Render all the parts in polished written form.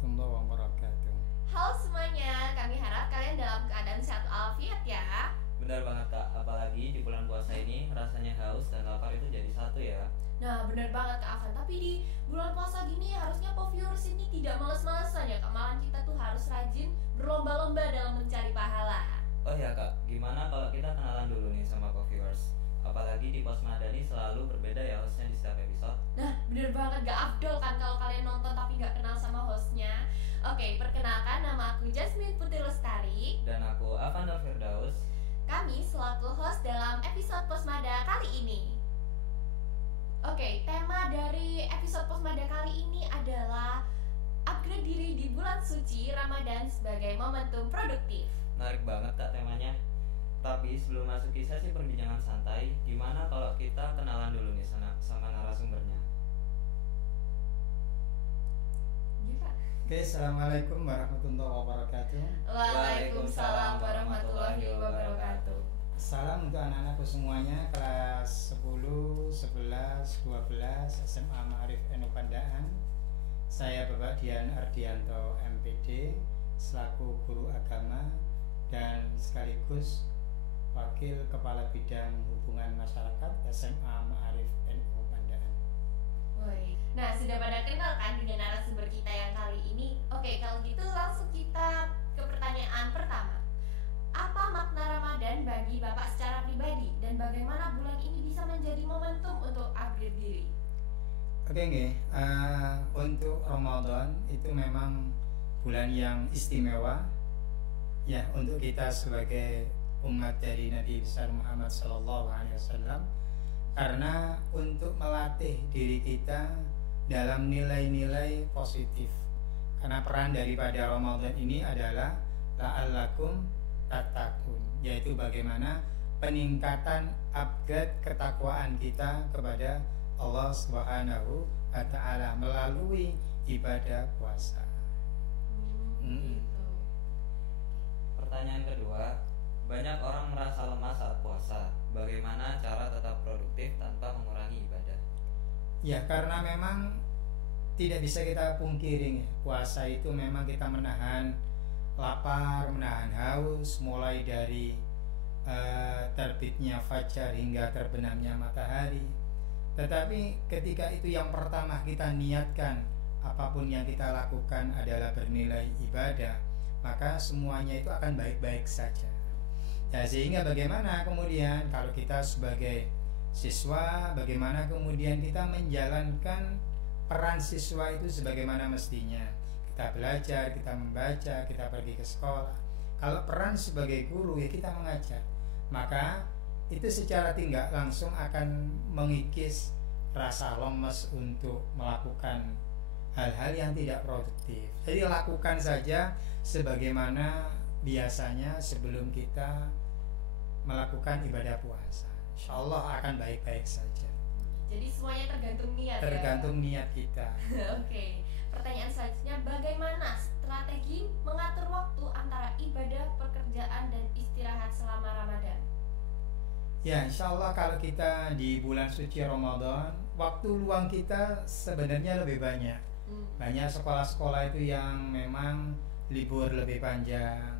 warahmatullahi wabarakatuh. Halo semuanya, kami harap kalian dalam keadaan sehat walafiat ya. Benar banget Kak, apalagi di bulan puasa ini rasanya haus dan lapar itu jadi satu ya. Nah bener banget Kak Afan, tapi di bulan puasa gini harusnya Poviewers ini tidak males-malesan ya Kak. Malah kita tuh harus rajin berlomba-lomba dalam mencari pahala. Oh ya Kak, gimana kalau kita kenalan dulu nih sama co-viewers? Apalagi di Pos Madani selalu berbeda ya hostnya di setiap episode. Nah bener banget, gak afdol kan kalau kalian nonton tapi gak kenal sama hostnya. Oke, perkenalkan nama aku Jasmine Putri Lestari. Dan aku Avandal Firdaus. Kami selaku host dalam episode Posmada kali ini. Oke, tema dari episode Posmada kali ini adalah upgrade diri di bulan suci Ramadan sebagai momentum produktif. Menarik banget Kak temanya. Tapi sebelum masuk ke sesi perbincangan santai, gimana kalau kita kenalan dulu nih sama narasumbernya? Iya Kak. Oke, assalamualaikum warahmatullahi wabarakatuh. Waalaikumsalam warahmatullahi wabarakatuh. Salam untuk anak-anakku semuanya kelas 10, 11, 12 SMA Ma'arif NU Pandaan. Saya Bapak Dian Ardianto MPD selaku guru agama dan sekaligus Wakil Kepala Bidang Hubungan Masyarakat SMA Ma'arif NU Pandaan. Woi. Nah, sudah pada kenal kan dengan narasumber kita yang kali ini? Oke, kalau gitu langsung kita ke pertanyaan pertama. Apa makna Ramadan bagi Bapak secara pribadi dan bagaimana bulan ini bisa menjadi momentum untuk upgrade diri? Oke, untuk Ramadan itu memang bulan yang istimewa ya untuk kita sebagai umat dari Nabi besar Muhammad SAW, karena untuk melatih diri kita dalam nilai-nilai positif. Karena peran daripada Ramadan ini adalah la'allakum tattaqun, yaitu bagaimana peningkatan upgrade ketakwaan kita kepada Allah Subhanahu wa Ta'ala melalui ibadah puasa. Gitu. Pertanyaan kedua, banyak orang merasa lemah saat puasa. Bagaimana cara tetap produktif tanpa mengurangi ibadah? Ya, karena memang tidak bisa kita pungkiri, puasa itu memang kita menahan lapar, menahan haus, mulai dari terbitnya fajar hingga terbenamnya matahari. Tetapi ketika itu yang pertama kita niatkan apapun yang kita lakukan adalah bernilai ibadah, maka semuanya itu akan baik-baik saja. Ya, sehingga bagaimana kemudian kalau kita sebagai siswa, bagaimana kemudian kita menjalankan peran siswa itu sebagaimana mestinya. Kita belajar, kita membaca, kita pergi ke sekolah. Kalau peran sebagai guru ya kita mengajar, maka itu secara tidak langsung akan mengikis rasa lemes untuk melakukan hal-hal yang tidak produktif. Jadi lakukan saja sebagaimana biasanya sebelum kita melakukan ibadah puasa. Insya Allah akan baik-baik saja. Jadi semuanya tergantung niat. Tergantung niat kita. Oke. Pertanyaan selanjutnya, bagaimana strategi mengatur waktu antara ibadah, pekerjaan, dan istirahat selama Ramadan? Ya, insya Allah kalau kita di bulan suci Ramadan, waktu luang kita sebenarnya lebih banyak. Banyak sekolah-sekolah itu yang memang libur lebih panjang,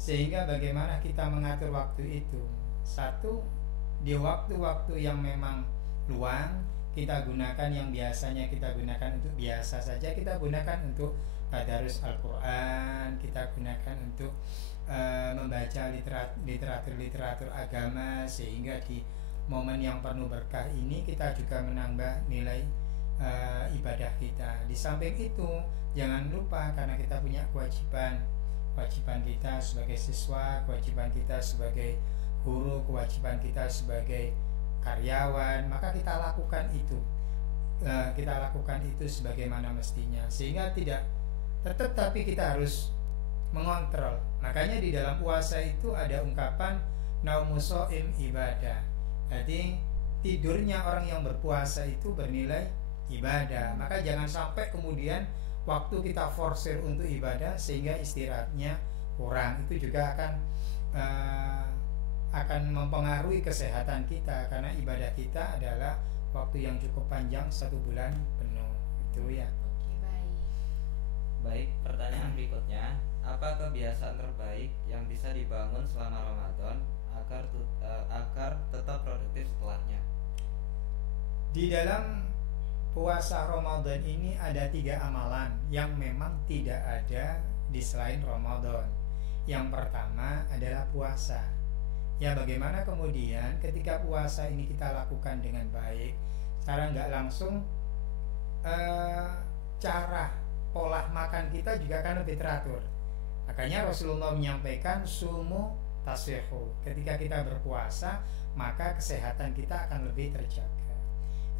sehingga bagaimana kita mengatur waktu itu. Satu, di waktu-waktu yang memang luang, kita gunakan yang biasanya kita gunakan untuk biasa saja, kita gunakan untuk tadarus Al-Quran, kita gunakan untuk membaca literatur agama, sehingga di momen yang penuh berkah ini kita juga menambah nilai ibadah kita. Di samping itu jangan lupa, karena kita punya kewajiban kita sebagai siswa, kewajiban kita sebagai guru, kewajiban kita sebagai karyawan, maka kita lakukan itu. Kita lakukan itu sebagaimana mestinya, sehingga tidak tetapi kita harus mengontrol. Makanya di dalam puasa itu ada ungkapan naumusoim ibadah. Jadi tidurnya orang yang berpuasa itu bernilai ibadah. Maka jangan sampai kemudian waktu kita forsir untuk ibadah sehingga istirahatnya kurang. Itu juga akan mempengaruhi kesehatan kita, karena ibadah kita adalah waktu yang cukup panjang, 1 bulan penuh. Itu ya. Oke, baik. apa kebiasaan terbaik yang bisa dibangun selama Ramadan agar tetap produktif setelahnya? Di dalam puasa Ramadan ini ada 3 amalan yang memang tidak ada di selain Ramadan. Yang pertama adalah puasa. Ya, bagaimana kemudian ketika puasa ini kita lakukan dengan baik, secara nggak langsung cara pola makan kita juga akan lebih teratur. Makanya Rasulullah menyampaikan sumu tasihu. Ketika kita berpuasa, maka kesehatan kita akan lebih terjaga.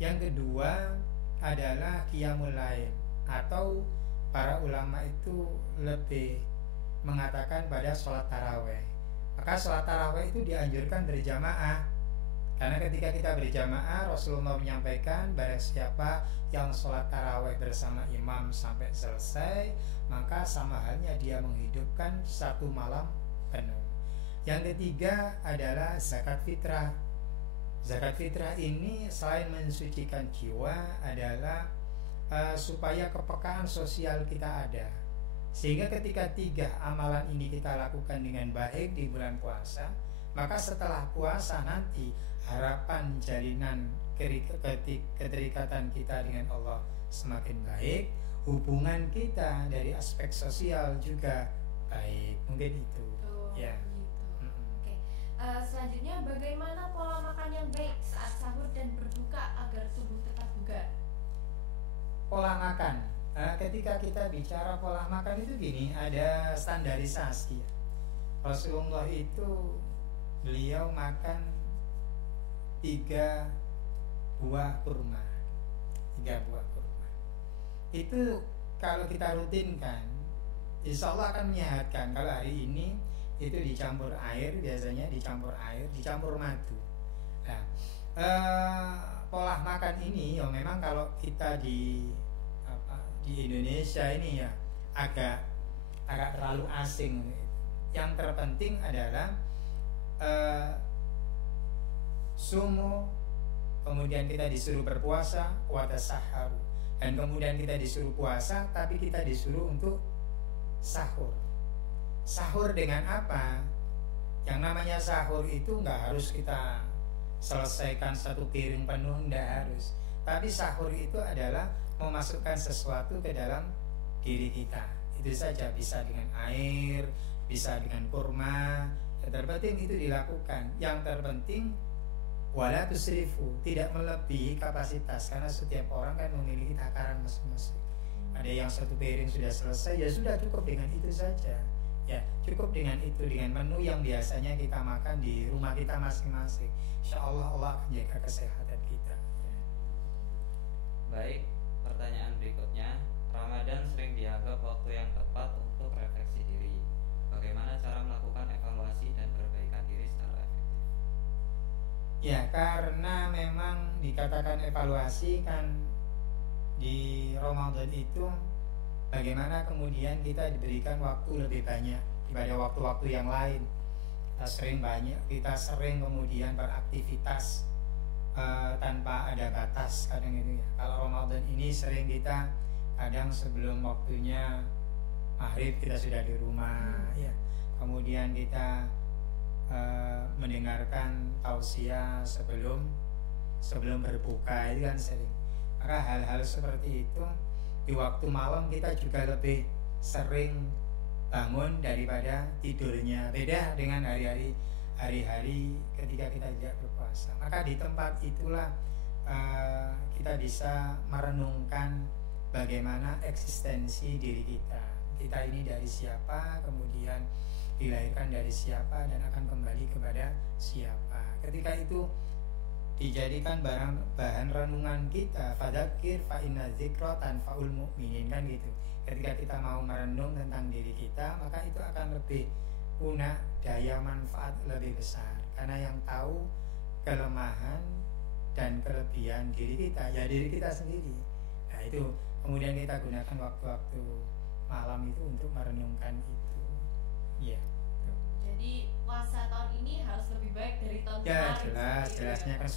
Yang kedua adalah qiyamul lail, atau para ulama itu lebih mengatakan pada sholat taraweh. Maka sholat taraweh itu dianjurkan berjamaah, karena ketika kita berjamaah, Rasulullah menyampaikan barang siapa yang sholat taraweh bersama imam sampai selesai, maka sama halnya dia menghidupkan satu malam penuh. Yang ketiga adalah zakat fitrah. Zakat fitrah ini selain mensucikan jiwa adalah supaya kepekaan sosial kita ada, sehingga ketika 3 amalan ini kita lakukan dengan baik di bulan puasa, maka setelah puasa nanti harapan jalinan keterikatan kita dengan Allah semakin baik, hubungan kita dari aspek sosial juga baik. Mungkin itu. Ya. Selanjutnya, bagaimana pola makan yang baik saat sahur dan berbuka agar tubuh tetap bugar? Pola makan. Ketika kita bicara pola makan itu gini, ada standarisasi. Rasulullah itu beliau makan 3 buah kurma. 3 buah kurma. Itu kalau kita rutinkan, insya Allah akan menyehatkan. Kalau hari ini itu dicampur air, biasanya dicampur air, dicampur madu. Nah, pola makan ini ya memang kalau kita di Indonesia ini ya agak terlalu asing. Yang terpenting adalah sumu, kemudian kita disuruh berpuasa, watasaharu, dan kemudian kita disuruh puasa, tapi kita disuruh untuk sahur. Sahur dengan apa? Yang namanya sahur itu nggak harus kita selesaikan 1 piring penuh, nggak harus. Tapi sahur itu adalah memasukkan sesuatu ke dalam diri kita. Itu saja, bisa dengan air, bisa dengan kurma. Yang terpenting itu dilakukan. Yang terpenting wala tusrifu, tidak melebihi kapasitas, karena setiap orang kan memiliki takaran masing-masing. Ada yang 1 piring sudah selesai, ya sudah cukup dengan itu saja. Ya, cukup dengan itu, dengan menu yang biasanya kita makan di rumah kita masing-masing. Insya Allah Allah akan jaga kesehatan kita. Baik, pertanyaan berikutnya. Ramadan sering dianggap waktu yang tepat untuk refleksi diri. Bagaimana cara melakukan evaluasi dan perbaikan diri secara efektif? Ya, karena memang dikatakan evaluasi kan di Ramadan itu, bagaimana kemudian kita diberikan waktu lebih banyak daripada waktu-waktu yang lain. Kita sering kemudian beraktivitas tanpa ada batas kadang itu ya. Kalau Ramadan ini sering kita kadang sebelum waktunya maghrib kita sudah di rumah ya. Kemudian kita mendengarkan tausiah sebelum berbuka, itu kan sering. Maka hal-hal seperti itu di waktu malam kita juga lebih sering bangun daripada tidurnya. Beda dengan hari-hari ketika kita tidak berpuasa. Maka di tempat itulah kita bisa merenungkan bagaimana eksistensi diri kita. Kita ini dari siapa, kemudian dilahirkan dari siapa, dan akan kembali kepada siapa. Ketika itu dijadikan bahan renungan kita, fadzakir fa inna dzikra tanfa'ul mu'minin, kan gitu. Ketika kita mau merenung tentang diri kita, maka itu akan lebih punya daya manfaat lebih besar, karena yang tahu kelemahan dan kelebihan diri kita ya diri kita sendiri. Nah itu kemudian kita gunakan waktu-waktu malam itu untuk merenungkan itu. Ya. Jadi puasa tahun ini harus lebih baik dari tahun Ya kemarin. jelasnya kan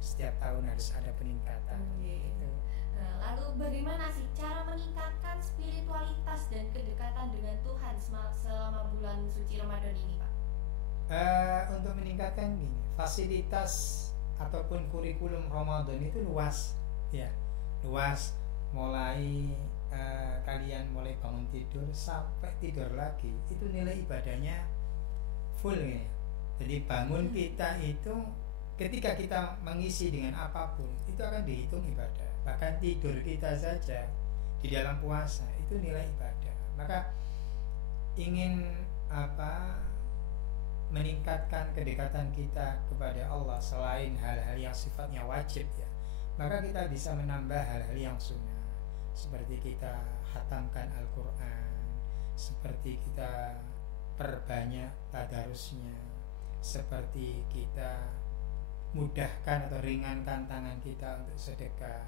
setiap tahun harus ada peningkatan. Gitu. Nah, lalu bagaimana sih cara meningkatkan spiritualitas dan kedekatan dengan Tuhan mengatakan gini, fasilitas ataupun kurikulum Ramadan itu luas, ya, luas, mulai kalian mulai bangun tidur sampai tidur lagi, itu nilai ibadahnya full ya. Jadi bangun kita itu ketika kita mengisi dengan apapun itu akan dihitung ibadah. Bahkan tidur kita saja di dalam puasa itu nilai ibadah. Maka ingin meningkatkan kedekatan kita kepada Allah selain hal-hal yang sifatnya wajib ya, maka kita bisa menambah hal-hal yang sunnah, seperti kita khatamkan Al-Quran, seperti kita perbanyak tadarusnya, seperti kita mudahkan atau ringankan tangan kita untuk sedekah,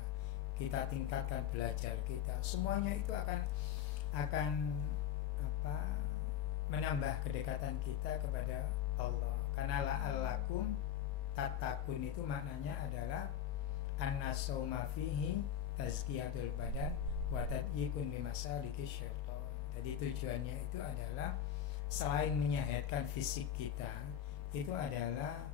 kita tingkatkan belajar kita. Semuanya itu akan menambah kedekatan kita kepada Allah. Karena la'allakum tattaqun itu maknanya adalah an-nasauma fihi tazkiyatul badan wa tadyikun limasaliki syaitan. Jadi tujuannya itu adalah selain menyehatkan fisik kita, itu adalah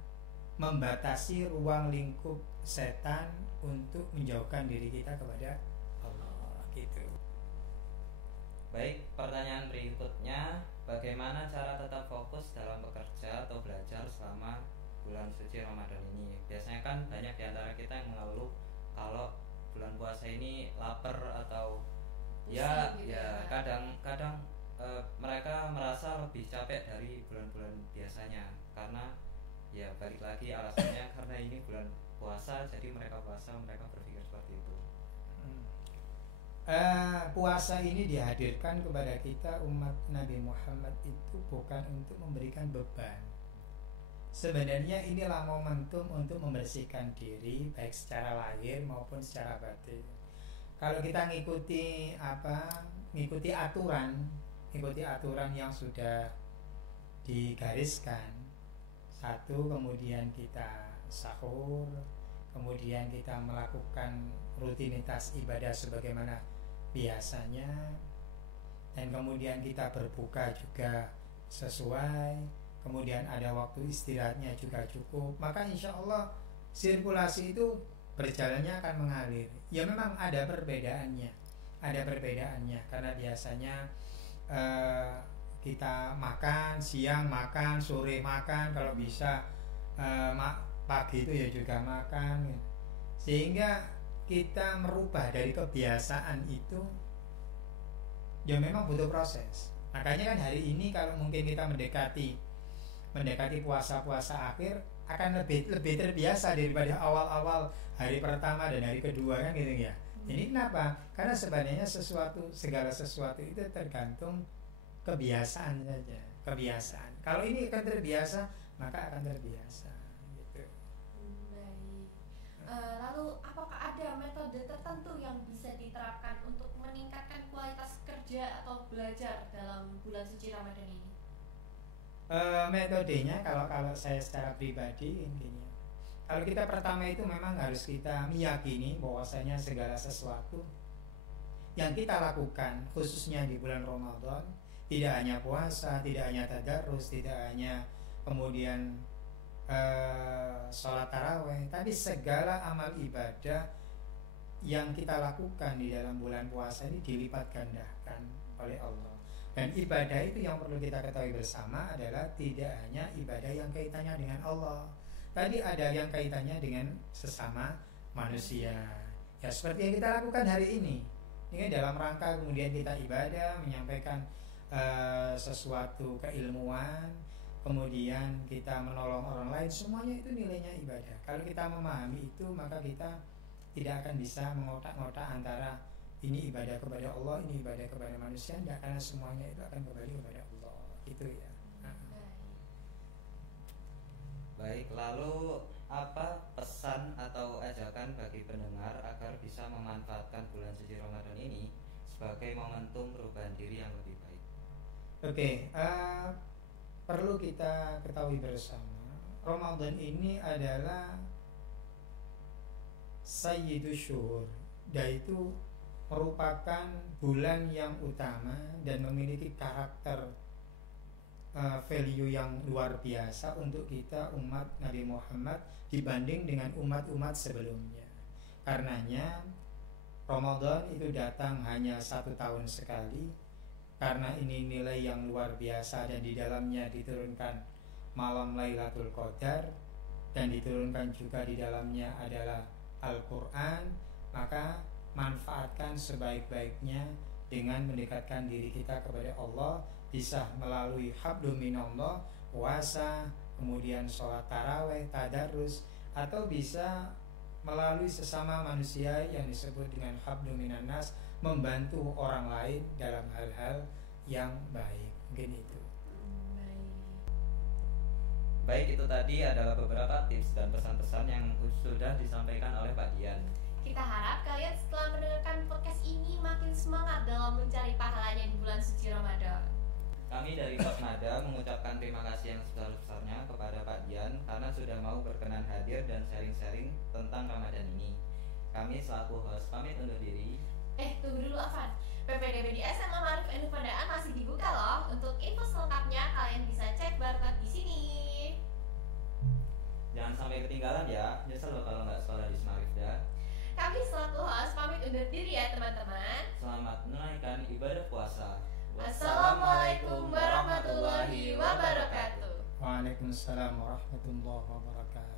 membatasi ruang lingkup setan untuk menjauhkan diri kita kepada Allah gitu. Baik, pertanyaan berikutnya, bagaimana cara tetap fokus dalam bekerja atau belajar selama bulan suci Ramadan ini? Biasanya kan banyak di antara kita yang mengeluh kalau bulan puasa ini lapar atau kadang mereka merasa lebih capek dari bulan-bulan biasanya, karena ya balik lagi alasannya karena ini bulan puasa, jadi mereka puasa, mereka berpikir seperti itu. Puasa ini dihadirkan kepada kita umat Nabi Muhammad itu bukan untuk memberikan beban. Sebenarnya inilah momentum untuk membersihkan diri baik secara lahir maupun secara batin. Kalau kita ngikuti aturan yang sudah digariskan, satu, kemudian kita sahur, kemudian kita melakukan rutinitas ibadah sebagaimana biasanya, dan kemudian kita berbuka juga sesuai, kemudian ada waktu istirahatnya juga cukup, maka insya Allah sirkulasi itu berjalannya akan mengalir. Ya memang ada perbedaannya karena biasanya kita makan siang, makan sore, makan kalau bisa pagi itu ya juga makan, sehingga kita merubah dari kebiasaan itu ya memang butuh proses. Makanya kan hari ini kalau mungkin kita mendekati puasa-puasa akhir akan lebih terbiasa daripada awal-awal hari pertama dan hari kedua kan gitu ya. Ini kenapa? Karena sebenarnya segala sesuatu itu tergantung kebiasaan saja. Kalau ini akan terbiasa, maka akan terbiasa gitu. Baik. Lalu apakah ada metode tertentu yang bisa diterapkan untuk meningkatkan kualitas kerja atau belajar dalam bulan suci Ramadan ini? Metodenya kalau saya secara pribadi intinya, kalau kita pertama itu memang harus kita meyakini bahwasanya segala sesuatu yang kita lakukan khususnya di bulan Ramadan, tidak hanya puasa, tidak hanya tadarus, tidak hanya kemudian sholat taraweh, tapi segala amal ibadah yang kita lakukan di dalam bulan puasa ini dilipat gandakan oleh Allah. Dan ibadah itu yang perlu kita ketahui bersama adalah tidak hanya ibadah yang kaitannya dengan Allah, tadi ada yang kaitannya dengan sesama manusia. Ya seperti yang kita lakukan hari ini dalam rangka kemudian kita ibadah, menyampaikan sesuatu keilmuan, kemudian kita menolong orang lain, semuanya itu nilainya ibadah. Kalau kita memahami itu, maka kita tidak akan bisa mengotak-ngotak antara ini ibadah kepada Allah, ini ibadah kepada manusia, tidak, karena semuanya itu akan kembali kepada Allah. Itu ya. Baik, lalu apa pesan atau ajakan bagi pendengar agar bisa memanfaatkan bulan suci Ramadan ini sebagai momentum perubahan diri yang lebih baik? Perlu kita ketahui bersama, Ramadan ini adalah Sayyidus Syuhur, yaitu merupakan bulan yang utama dan memiliki karakter value yang luar biasa untuk kita umat Nabi Muhammad dibanding dengan umat-umat sebelumnya. Karenanya Ramadan itu datang hanya 1 tahun sekali, karena ini nilai yang luar biasa dan di dalamnya diturunkan malam Lailatul Qadar dan diturunkan juga di dalamnya adalah Al-Quran. Maka manfaatkan sebaik-baiknya dengan mendekatkan diri kita kepada Allah, bisa melalui hablum minallah, puasa, kemudian sholat taraweh, tadarus, atau bisa melalui sesama manusia yang disebut dengan hablum minannas, membantu orang lain dalam hal-hal yang baik. Mungkin itu. Baik, itu tadi adalah beberapa tips dan pesan-pesan yang sudah disampaikan oleh Pak Dian. Kita harap kalian setelah mendengarkan podcast ini makin semangat dalam mencari pahalanya di bulan suci Ramadan. Kami dari Kosnada mengucapkan terima kasih yang sebesar-besarnya kepada Pak Dian karena sudah mau berkenan hadir dan sharing-sharing tentang Ramadan ini. Kami selaku host pamit undur diri. Tunggu dulu Afan. PPDB di SMA Ma'arif Enduk Pandaan masih dibuka loh. Untuk info selengkapnya kalian bisa cek barcode di sini. Jangan sampai ketinggalan ya. Nyesel loh kalau nggak sekolah di Semarifda. Kami selaku host pamit undur diri ya teman-teman. Selamat menunaikan ibadah puasa. Assalamualaikum warahmatullahi wabarakatuh. Waalaikumsalam warahmatullahi wabarakatuh.